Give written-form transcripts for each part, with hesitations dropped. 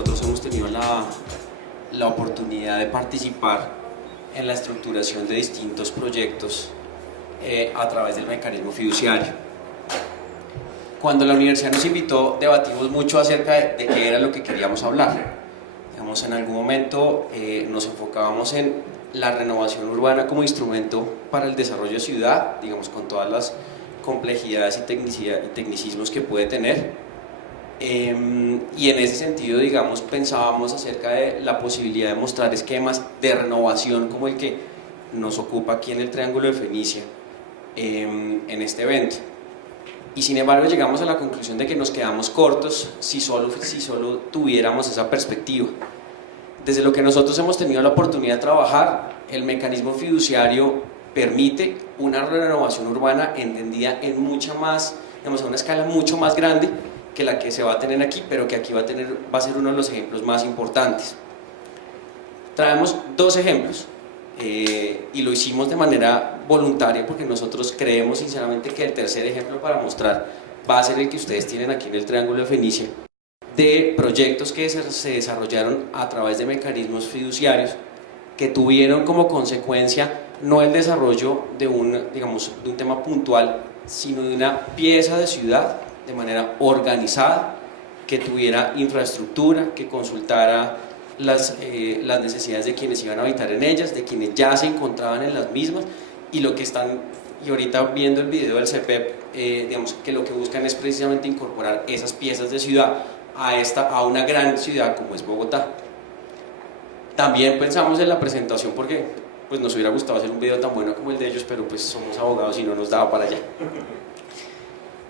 nosotros hemos tenido la oportunidad de participar en la estructuración de distintos proyectos a través del mecanismo fiduciario. Cuando la universidad nos invitó, debatimos mucho acerca de qué era lo que queríamos hablar. Digamos, en algún momento nos enfocábamos en la renovación urbana como instrumento para el desarrollo de ciudad, digamos, con todas las complejidades y tecnicismos que puede tener. Y en ese sentido, digamos, pensábamos acerca de la posibilidad de mostrar esquemas de renovación como el que nos ocupa aquí en el Triángulo de Fenicia en este evento. Y sin embargo llegamos a la conclusión de que nos quedamos cortos si solo tuviéramos esa perspectiva. Desde lo que nosotros hemos tenido la oportunidad de trabajar, el mecanismo fiduciario permite una renovación urbana entendida en mucha más, digamos, a una escala mucho más grande que la que se va a tener aquí, pero que aquí va a ser uno de los ejemplos más importantes. Traemos dos ejemplos y lo hicimos de manera voluntaria porque nosotros creemos sinceramente que el tercer ejemplo para mostrar va a ser el que ustedes tienen aquí en el Triángulo de Fenicia, de proyectos que se desarrollaron a través de mecanismos fiduciarios que tuvieron como consecuencia no el desarrollo de un tema puntual, sino de una pieza de ciudad de manera organizada, que tuviera infraestructura, que consultara las necesidades de quienes iban a habitar en ellas, de quienes ya se encontraban en las mismas, y lo que están, y ahorita viendo el video del CPEP, digamos que lo que buscan es precisamente incorporar esas piezas de ciudad a una gran ciudad como es Bogotá. También pensamos en la presentación porque pues nos hubiera gustado hacer un video tan bueno como el de ellos, pero pues somos abogados y no nos daba para allá.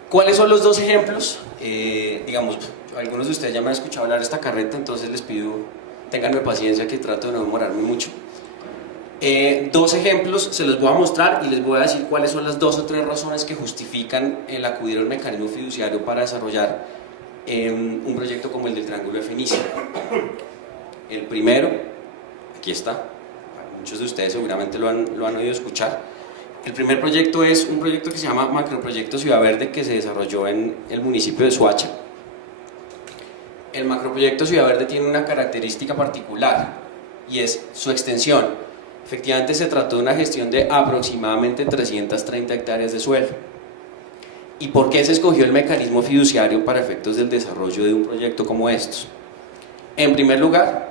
¿Cuáles son los dos ejemplos? Digamos, algunos de ustedes ya me han escuchado hablar de esta carreta, entonces les pido, ténganme paciencia que trato de no demorarme mucho. Dos ejemplos se los voy a mostrar y les voy a decir cuáles son las 2 o 3 razones que justifican el acudir al mecanismo fiduciario para desarrollar un proyecto como el del Triángulo de Fenicia. El primero, aquí está, muchos de ustedes seguramente lo han oído escuchar. El primer proyecto es un proyecto que se llama Macroproyecto Ciudad Verde, que se desarrolló en el municipio de Soacha. El Macroproyecto Ciudad Verde tiene una característica particular y es su extensión. Efectivamente se trató de una gestión de aproximadamente 330 hectáreas de suelo. ¿Y por qué se escogió el mecanismo fiduciario para efectos del desarrollo de un proyecto como estos? En primer lugar,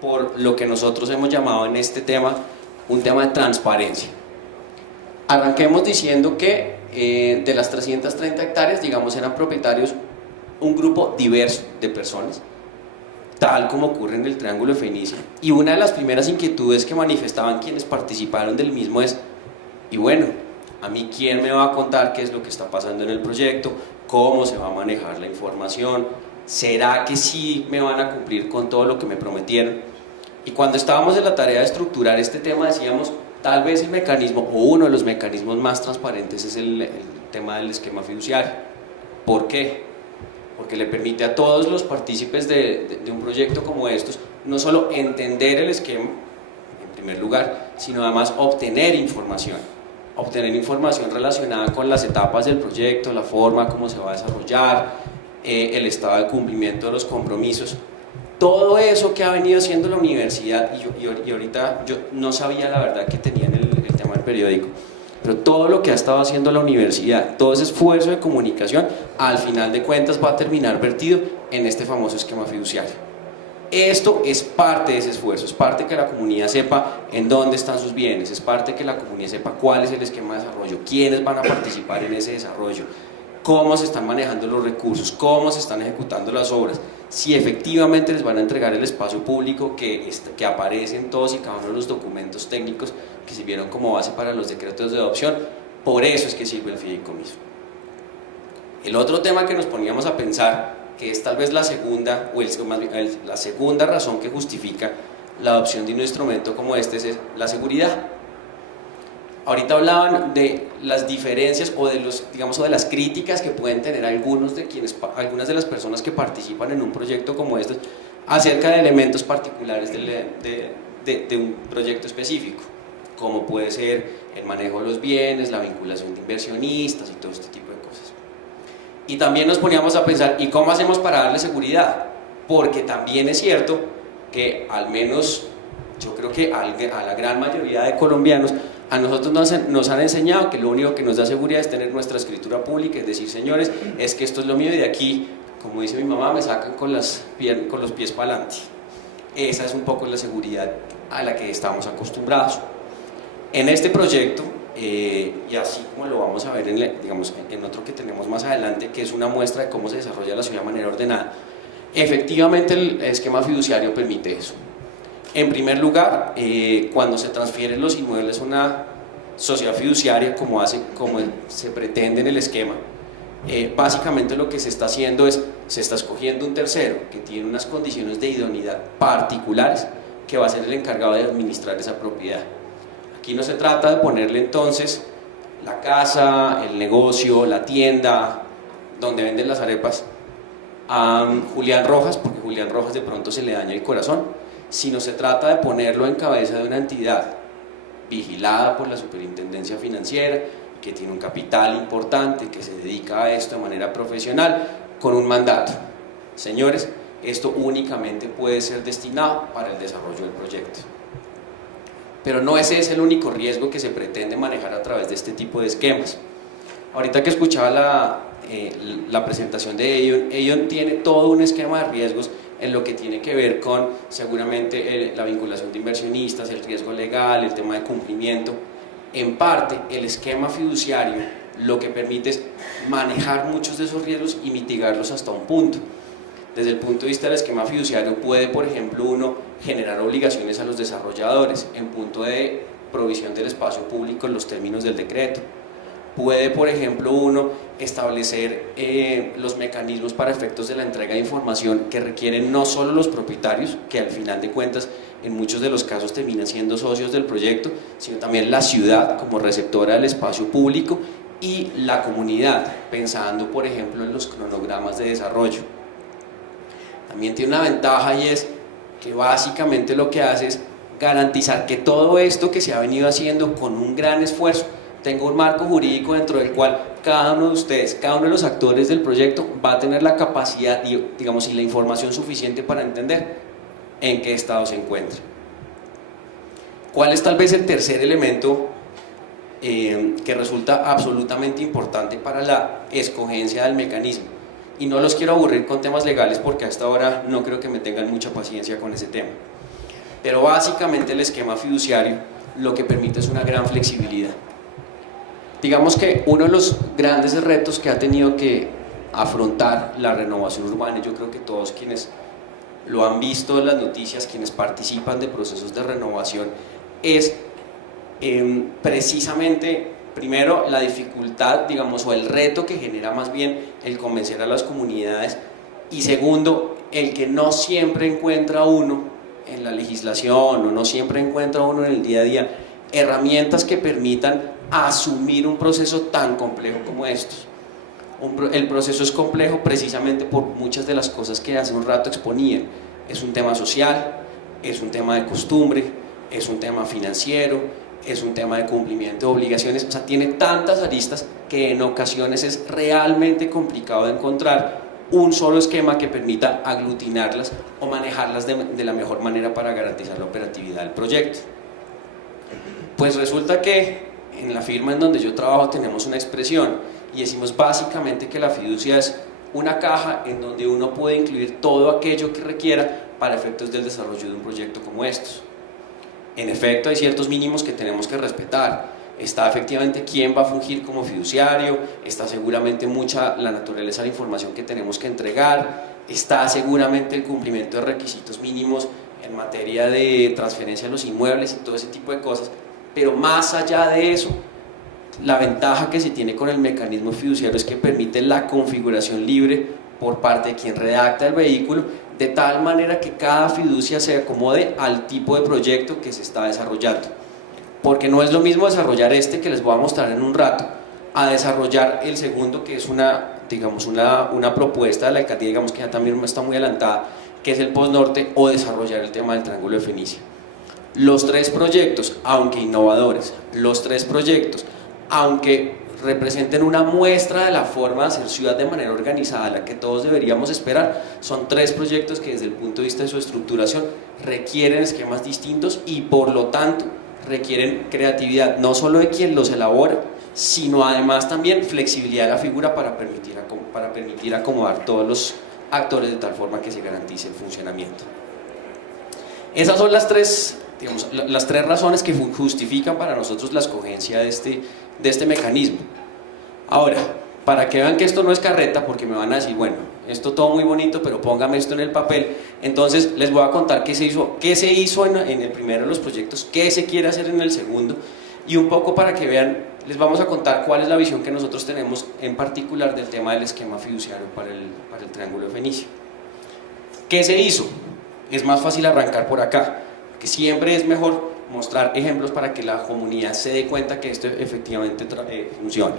por lo que nosotros hemos llamado en este tema un tema de transparencia. Arranquemos diciendo que de las 330 hectáreas, digamos, eran propietarios un grupo diverso de personas, tal como ocurre en el Triángulo de Fenicia. Y una de las primeras inquietudes que manifestaban quienes participaron del mismo es: y bueno, ¿a mí quién me va a contar qué es lo que está pasando en el proyecto? ¿Cómo se va a manejar la información? ¿Será que sí me van a cumplir con todo lo que me prometieron? Y cuando estábamos en la tarea de estructurar este tema decíamos: tal vez el mecanismo o uno de los mecanismos más transparentes es el tema del esquema fiduciario. ¿Por qué? Porque le permite a todos los partícipes de un proyecto como estos no solo entender el esquema, en primer lugar, sino además obtener información relacionada con las etapas del proyecto, la forma como se va a desarrollar, el estado de cumplimiento de los compromisos. Todo eso que ha venido haciendo la universidad, y ahorita yo no sabía la verdad que tenían el tema del periódico, pero todo lo que ha estado haciendo la universidad, todo ese esfuerzo de comunicación, al final de cuentas va a terminar vertido en este famoso esquema fiduciario. Esto es parte de ese esfuerzo, es parte de que la comunidad sepa en dónde están sus bienes, es parte de que la comunidad sepa cuál es el esquema de desarrollo, quiénes van a participar en ese desarrollo, cómo se están manejando los recursos, cómo se están ejecutando las obras, si efectivamente les van a entregar el espacio público que aparece en todos y cada uno de los documentos técnicos que sirvieron como base para los decretos de adopción. Por eso es que sirve el fideicomiso. El otro tema que nos poníamos a pensar, que es tal vez la segunda, la segunda razón que justifica la adopción de un instrumento como este, es la seguridad. Ahorita hablaban de las diferencias o de las críticas que pueden tener algunas de las personas que participan en un proyecto como este acerca de elementos particulares de un proyecto específico, como puede ser el manejo de los bienes, la vinculación de inversionistas y todo este tipo de cosas. Y también nos poníamos a pensar: ¿y cómo hacemos para darle seguridad? porque también es cierto que al menos yo creo que a la gran mayoría de colombianos, a nosotros nos han enseñado que lo único que nos da seguridad es tener nuestra escritura pública, es decir, señores, es que esto es lo mío y de aquí, como dice mi mamá, me sacan con los pies para adelante. Esa es un poco la seguridad a la que estamos acostumbrados. En este proyecto, y así como lo vamos a ver en otro que tenemos más adelante, que es una muestra de cómo se desarrolla la ciudad de manera ordenada, efectivamente el esquema fiduciario permite eso. En primer lugar, cuando se transfieren los inmuebles a una sociedad fiduciaria, como se pretende en el esquema, básicamente lo que se está haciendo es, se está escogiendo un tercero que tiene unas condiciones de idoneidad particulares, que va a ser el encargado de administrar esa propiedad. Aquí no se trata de ponerle entonces la casa, el negocio, la tienda, donde venden las arepas, a Julián Rojas, porque Julián Rojas de pronto se le daña el corazón, sino se trata de ponerlo en cabeza de una entidad vigilada por la Superintendencia Financiera, que tiene un capital importante, que se dedica a esto de manera profesional, con un mandato. Señores, esto únicamente puede ser destinado para el desarrollo del proyecto. Pero no ese es el único riesgo que se pretende manejar a través de este tipo de esquemas. Ahorita que escuchaba la presentación de Eion tiene todo un esquema de riesgos en lo que tiene que ver con seguramente la vinculación de inversionistas, el riesgo legal, el tema de cumplimiento. En parte, el esquema fiduciario lo que permite es manejar muchos de esos riesgos y mitigarlos hasta un punto. Desde el punto de vista del esquema fiduciario puede, por ejemplo, uno generar obligaciones a los desarrolladores en punto de provisión del espacio público en los términos del decreto. Puede, por ejemplo, uno establecer los mecanismos para efectos de la entrega de información que requieren no solo los propietarios, que al final de cuentas en muchos de los casos terminan siendo socios del proyecto, sino también la ciudad como receptora del espacio público y la comunidad, pensando por ejemplo en los cronogramas de desarrollo. También tiene una ventaja y es que básicamente lo que hace es garantizar que todo esto que se ha venido haciendo con un gran esfuerzo tenga un marco jurídico dentro del cual cada uno de ustedes, cada uno de los actores del proyecto va a tener la capacidad y la información suficiente para entender en qué estado se encuentra. ¿Cuál es tal vez el tercer elemento que resulta absolutamente importante para la escogencia del mecanismo? Y no los quiero aburrir con temas legales porque hasta ahora no creo que me tengan mucha paciencia con ese tema. Pero básicamente el esquema fiduciario lo que permite es una gran flexibilidad. Digamos que uno de los grandes retos que ha tenido que afrontar la renovación urbana, y yo creo que todos quienes lo han visto en las noticias, quienes participan de procesos de renovación, es precisamente, primero, la dificultad, o el reto que genera más bien el convencer a las comunidades, y segundo, el que no siempre encuentra uno en la legislación o no siempre encuentra uno en el día a día herramientas que permitan asumir un proceso tan complejo como estos. El proceso es complejo precisamente por muchas de las cosas que hace un rato exponían. Es un tema social, es un tema de costumbre, es un tema financiero, es un tema de cumplimiento de obligaciones, o sea, tiene tantas aristas que en ocasiones es realmente complicado de encontrar un solo esquema que permita aglutinarlas o manejarlas de la mejor manera para garantizar la operatividad del proyecto. Pues resulta que en la firma en donde yo trabajo tenemos una expresión y decimos básicamente que la fiducia es una caja en donde uno puede incluir todo aquello que requiera para efectos del desarrollo de un proyecto como estos. En efecto, hay ciertos mínimos que tenemos que respetar. Está efectivamente quién va a fungir como fiduciario, está seguramente mucha la naturaleza de la información que tenemos que entregar, está seguramente el cumplimiento de requisitos mínimos en materia de transferencia de los inmuebles y todo ese tipo de cosas. Pero más allá de eso, la ventaja que se tiene con el mecanismo fiduciario es que permite la configuración libre por parte de quien redacta el vehículo, de tal manera que cada fiducia se acomode al tipo de proyecto que se está desarrollando. Porque no es lo mismo desarrollar este que les voy a mostrar en un rato, a desarrollar el segundo, que es una propuesta de la alcaldía, que ya también está muy adelantada, que es el Postnorte, o desarrollar el tema del Triángulo de Fenicia. Los tres proyectos, aunque innovadores, los tres proyectos, aunque representen una muestra de la forma de hacer ciudad de manera organizada, la que todos deberíamos esperar. Son 3 proyectos que desde el punto de vista de su estructuración requieren esquemas distintos y por lo tanto requieren creatividad, no solo de quien los elabora, sino además también flexibilidad de la figura para permitir acomodar todos los actores de tal forma que se garantice el funcionamiento. Esas son las 3 razones que justifican para nosotros la escogencia de este mecanismo. Ahora, para que vean que esto no es carreta, porque me van a decir, bueno, esto todo muy bonito, pero póngame esto en el papel, entonces les voy a contar qué se hizo en el primero de los proyectos, qué se quiere hacer en el segundo, y un poco para que vean, les vamos a contar cuál es la visión que nosotros tenemos en particular del tema del esquema fiduciario para el Triángulo de Fenicia. ¿Qué se hizo? Es más fácil arrancar por acá, que siempre es mejor mostrar ejemplos para que la comunidad se dé cuenta que esto efectivamente funciona.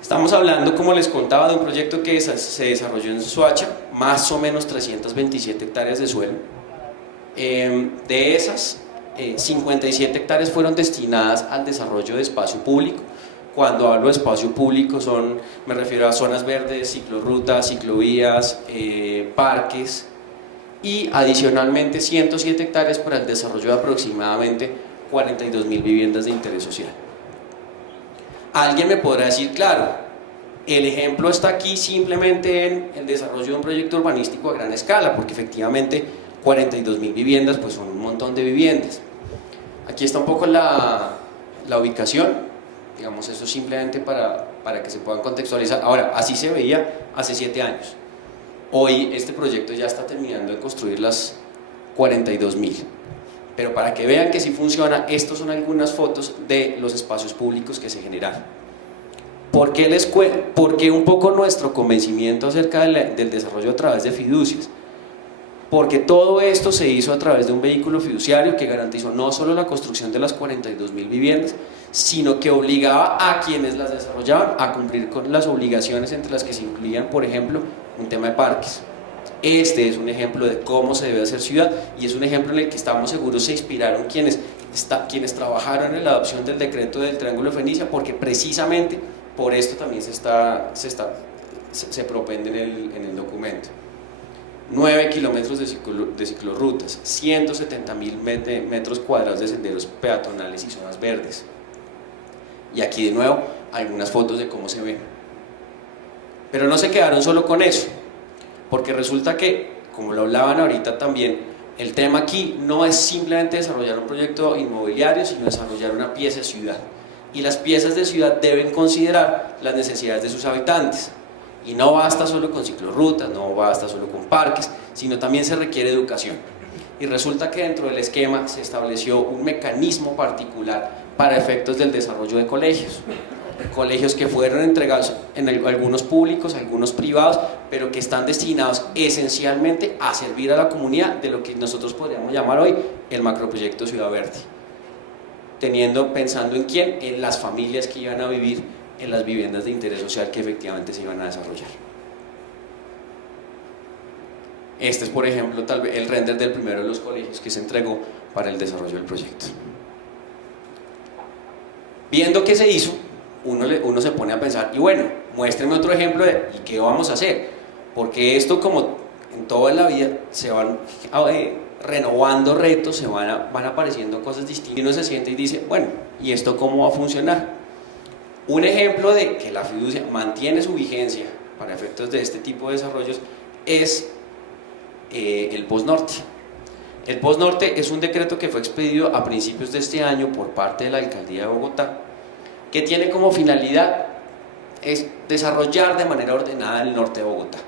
Estamos hablando, como les contaba, de un proyecto que se desarrolló en Soacha, más o menos 327 hectáreas de suelo. De esas, 57 hectáreas fueron destinadas al desarrollo de espacio público. Cuando hablo de espacio público me refiero a zonas verdes, ciclorrutas, ciclovías, parques, y adicionalmente 107 hectáreas para el desarrollo de aproximadamente 42.000 viviendas de interés social. Alguien me podrá decir, claro, el ejemplo está aquí simplemente en el desarrollo de un proyecto urbanístico a gran escala, porque efectivamente 42.000 viviendas pues son un montón de viviendas. Aquí está un poco la ubicación, digamos, eso simplemente para que se puedan contextualizar. Ahora, así se veía hace 7 años. Hoy este proyecto ya está terminando de construir las 42.000. Pero para que vean que sí funciona, estas son algunas fotos de los espacios públicos que se generaron. ¿Por qué un poco nuestro convencimiento acerca del desarrollo a través de fiducias? Porque todo esto se hizo a través de un vehículo fiduciario que garantizó no solo la construcción de las 42.000 viviendas, sino que obligaba a quienes las desarrollaban a cumplir con las obligaciones entre las que se incluían, por ejemplo, un tema de parques. Este es un ejemplo de cómo se debe hacer ciudad y es un ejemplo en el que estamos seguros se inspiraron quienes trabajaron en la adopción del decreto del Triángulo de Fenicia, porque precisamente por esto también se propende en el documento. 9 kilómetros de ciclorrutas, 170.000 metros cuadrados de senderos peatonales y zonas verdes. Y aquí de nuevo algunas fotos de cómo se ven. Pero no se quedaron solo con eso, porque resulta que, como lo hablaban ahorita también, el tema aquí no es simplemente desarrollar un proyecto inmobiliario, sino desarrollar una pieza de ciudad. Y las piezas de ciudad deben considerar las necesidades de sus habitantes. Y no basta solo con ciclorrutas, no basta solo con parques, sino también se requiere educación. Y resulta que dentro del esquema se estableció un mecanismo particular para efectos del desarrollo de colegios. Colegios que fueron entregados en algunos públicos, algunos privados, pero que están destinados esencialmente a servir a la comunidad de lo que nosotros podríamos llamar hoy el macroproyecto Ciudad Verde. Pensando en quién, en las familias que iban a vivir en las viviendas de interés social que efectivamente se iban a desarrollar. Este es, por ejemplo, tal vez el render del primero de los colegios que se entregó para el desarrollo del proyecto. Viendo qué se hizo, uno se pone a pensar, y bueno, muéstrenme otro ejemplo de ¿y qué vamos a hacer? Porque esto, como en toda la vida, se van renovando retos, van apareciendo cosas distintas, y uno se siente y dice, bueno, ¿y esto cómo va a funcionar? Un ejemplo de que la fiducia mantiene su vigencia para efectos de este tipo de desarrollos es el Postnorte. El Postnorte es un decreto que fue expedido a principios de este año por parte de la Alcaldía de Bogotá, que tiene como finalidad es desarrollar de manera ordenada el norte de Bogotá.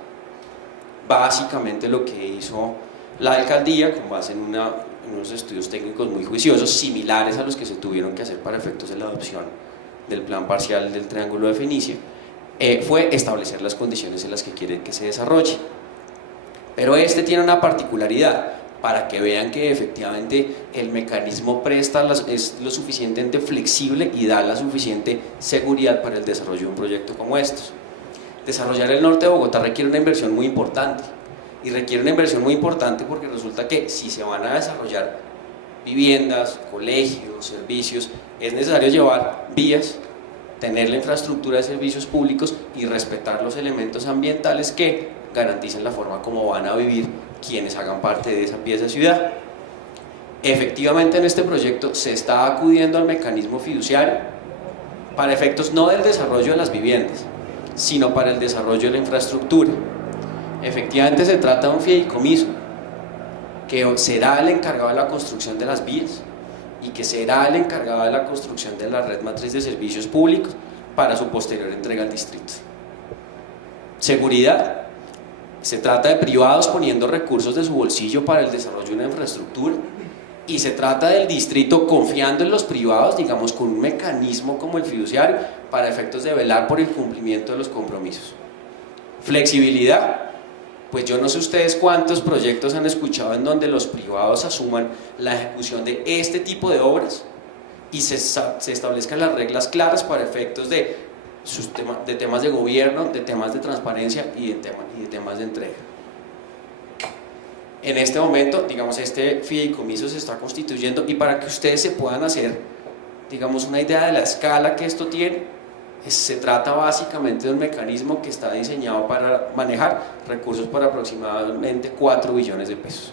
Básicamente lo que hizo la Alcaldía, con base en unos estudios técnicos muy juiciosos, similares a los que se tuvieron que hacer para efectos de la adopción del plan parcial del Triángulo de Fenicia, fue establecer las condiciones en las que quieren que se desarrolle. Pero este tiene una particularidad, para que vean que efectivamente el mecanismo es lo suficientemente flexible y da la suficiente seguridad para el desarrollo de un proyecto como estos. Desarrollar el norte de Bogotá requiere una inversión muy importante, y requiere una inversión muy importante porque resulta que si se van a desarrollar viviendas, colegios, servicios, es necesario llevar vías, tener la infraestructura de servicios públicos y respetar los elementos ambientales que garanticen la forma como van a vivir quienes hagan parte de esa pieza de ciudad. Efectivamente, en este proyecto se está acudiendo al mecanismo fiduciario para efectos no del desarrollo de las viviendas, sino para el desarrollo de la infraestructura. Efectivamente se trata de un fideicomiso que será el encargado de la construcción de las vías y que será el encargado de la construcción de la red matriz de servicios públicos para su posterior entrega al distrito. Seguridad. Se trata de privados poniendo recursos de su bolsillo para el desarrollo de una infraestructura, y se trata del distrito confiando en los privados, digamos, con un mecanismo como el fiduciario para efectos de velar por el cumplimiento de los compromisos. Flexibilidad. Pues yo no sé ustedes cuántos proyectos han escuchado en donde los privados asuman la ejecución de este tipo de obras y se establezcan las reglas claras para efectos de temas de gobierno, de temas de transparencia y de temas de entrega. En este momento, digamos, este fideicomiso se está constituyendo, y para que ustedes se puedan hacer, digamos, una idea de la escala que esto tiene, se trata básicamente de un mecanismo que está diseñado para manejar recursos para aproximadamente 4 billones de pesos.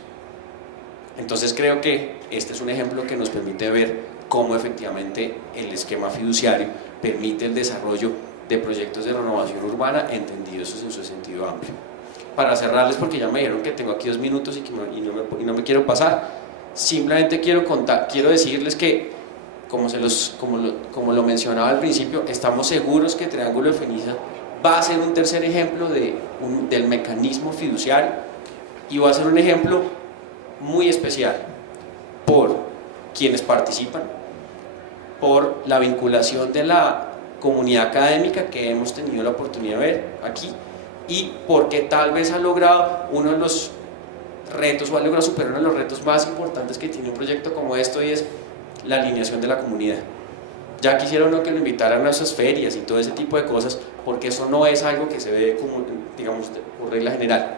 Entonces creo que este es un ejemplo que nos permite ver cómo efectivamente el esquema fiduciario permite el desarrollo de proyectos de renovación urbana entendidos en su sentido amplio. Para cerrarles, porque ya me dijeron que tengo aquí 2 minutos y no me quiero pasar, simplemente quiero decirles que, como lo mencionaba al principio, estamos seguros que Triángulo de Fenicia va a ser un tercer ejemplo del mecanismo fiduciario, y va a ser un ejemplo muy especial por quienes participan, por la vinculación de la comunidad académica que hemos tenido la oportunidad de ver aquí, y porque tal vez ha logrado uno de los retos, o ha logrado superar uno de los retos más importantes que tiene un proyecto como esto, y es la alineación de la comunidad. Ya quisiera uno que lo invitaran a esas ferias y todo ese tipo de cosas, porque eso no es algo que se ve como, digamos, por regla general.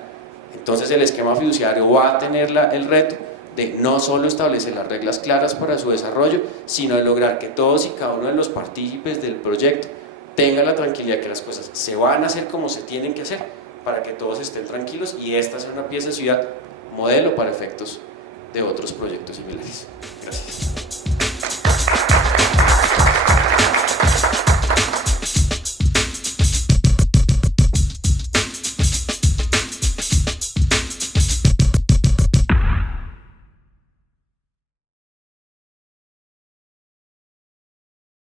Entonces el esquema fiduciario va a tener el reto de no solo establecer las reglas claras para su desarrollo, sino de lograr que todos y cada uno de los partícipes del proyecto tengan la tranquilidad que las cosas se van a hacer como se tienen que hacer, para que todos estén tranquilos y esta sea una pieza de ciudad modelo para efectos de otros proyectos similares. Gracias.